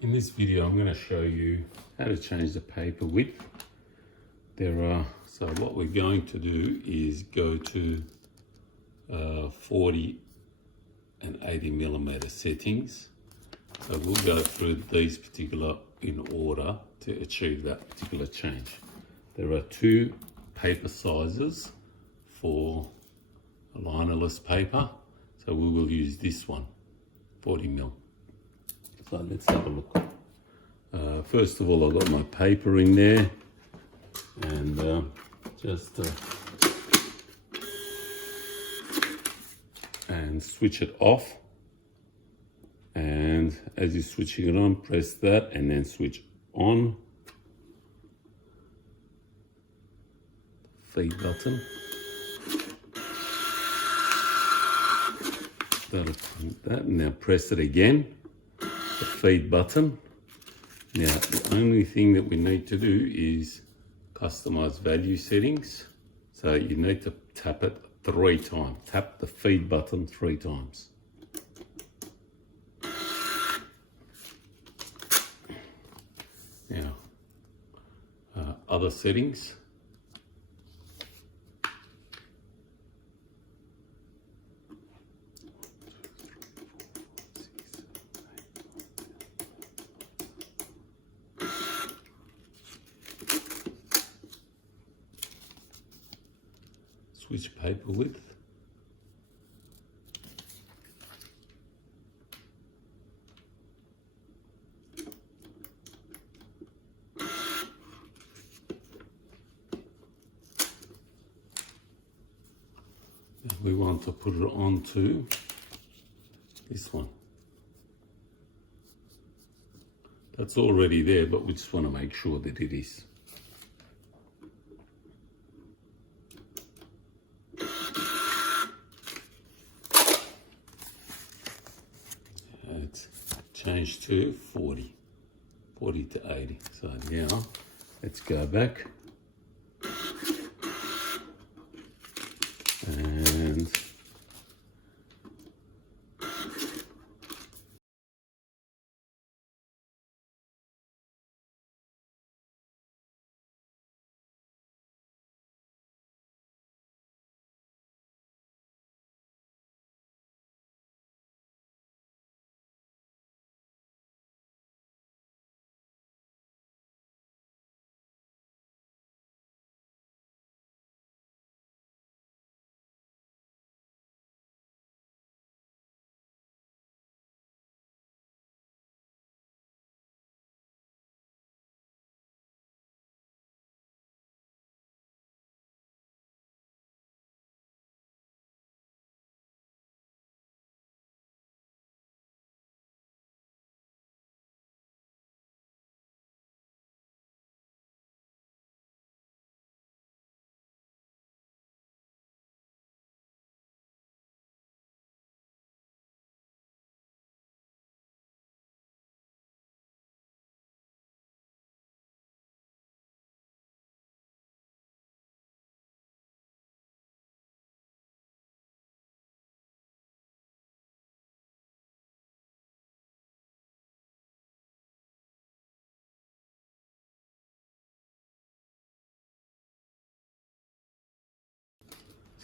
In this video, I'm going to show you how to change the paper width. So what we're going to do is go to 40 and 80 millimeter settings. So we'll go through these particular in order to achieve that particular change. There are two paper sizes for a linerless paper. So we will use this one, 40 mil. So let's have a look. First of all, I've got my paper in there, and and switch it off. And as you're switching it on, press that and then switch on. Feed button. That'll do that. Now press it again. The feed button. Now the only thing that we need to do is customize value settings. So you need to tap it 3 times. Tap the feed button 3 times. Now, other settings. Switch paper width. We want to put it onto this one. That's already there, but we just want to make sure that it is. It's changed to 40 to 80. So now let's go back. And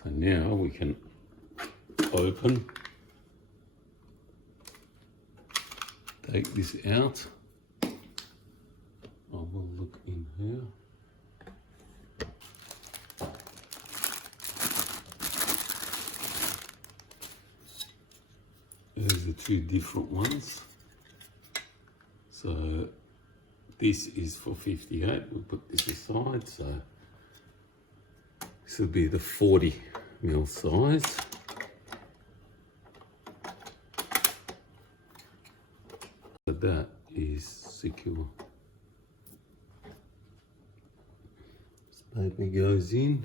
so now we can open, take this out. I will look in here. There's the two different ones. So this is for 58. We'll put this aside. So this will be the 40 mil size. So that is secure. This paper goes in.